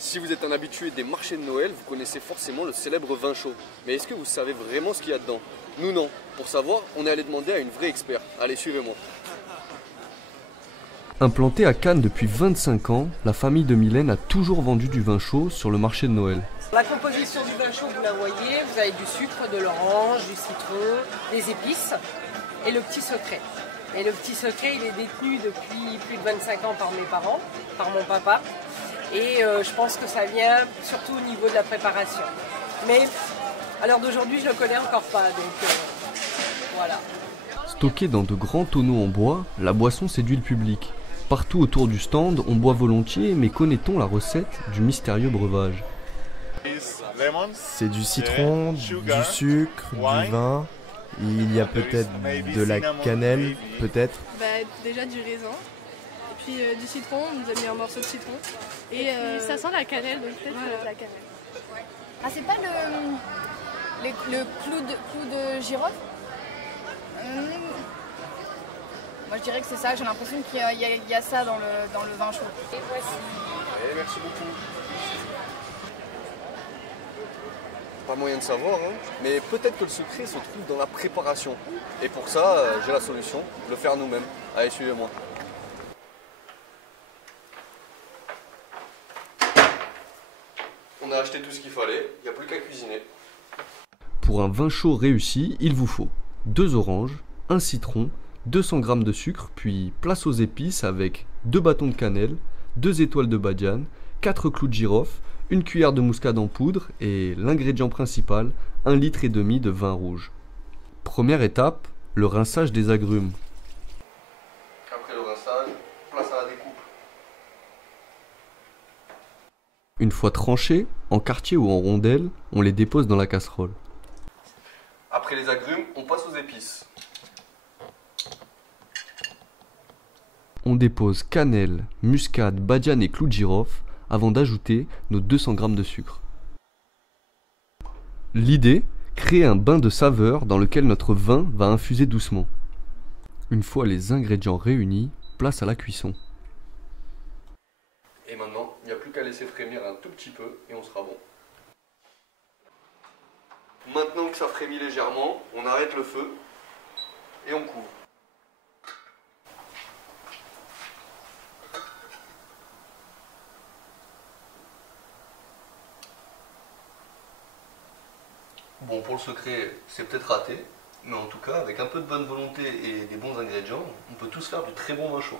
Si vous êtes un habitué des marchés de Noël, vous connaissez forcément le célèbre vin chaud. Mais est-ce que vous savez vraiment ce qu'il y a dedans? Nous non. Pour savoir, on est allé demander à une vraie experte. Allez, suivez-moi. Implantée à Cannes depuis 25 ans, la famille de Mylène a toujours vendu du vin chaud sur le marché de Noël. La composition du vin chaud, vous la voyez, vous avez du sucre, de l'orange, du citron, des épices et le petit secret. Et le petit secret, il est détenu depuis plus de 25 ans par mes parents, par mon papa. Et je pense que ça vient surtout au niveau de la préparation. Mais à l'heure d'aujourd'hui, je ne le connais encore pas, donc voilà. Stockée dans de grands tonneaux en bois, la boisson séduit le public. Partout autour du stand, on boit volontiers, mais connaît-on la recette du mystérieux breuvage? C'est du citron, du sucre, du vin. Il y a peut-être de la cannelle, peut-être. Déjà du raisin, et puis du citron, on nous a mis un morceau de citron. Et ça sent la cannelle, donc peut-être de la cannelle. Ah, c'est pas le clou de girofle? Moi je dirais que c'est ça, j'ai l'impression qu'il y a ça dans le vin chaud. Et voici. Allez, merci beaucoup. Pas moyen de savoir, hein, mais peut-être que le secret se trouve dans la préparation. Et pour ça, j'ai la solution, le faire nous-mêmes. Allez, suivez-moi. On a acheté tout ce qu'il fallait, il n'y a plus qu'à cuisiner. Pour un vin chaud réussi, il vous faut 2 oranges, 1 citron, 200 g de sucre, puis place aux épices avec 2 bâtons de cannelle, 2 étoiles de badiane, 4 clous de girofle, 1 cuillère de muscade en poudre et l'ingrédient principal, 1,5 litre de vin rouge. Première étape, le rinçage des agrumes. Après le rinçage, place à la découpe. Une fois tranchés, en quartier ou en rondelles, on les dépose dans la casserole. Après les agrumes, on passe aux épices. On dépose cannelle, muscade, badiane et clous de girofle avant d'ajouter nos 200 g de sucre. L'idée, créer un bain de saveur dans lequel notre vin va infuser doucement. Une fois les ingrédients réunis, place à la cuisson. Et maintenant, il n'y a plus qu'à laisser frémir un tout petit peu et on sera bon. Maintenant que ça frémit légèrement, on arrête le feu et on couvre. Bon, pour le secret, c'est peut-être raté, mais en tout cas, avec un peu de bonne volonté et des bons ingrédients, on peut tous faire du très bon vin chaud.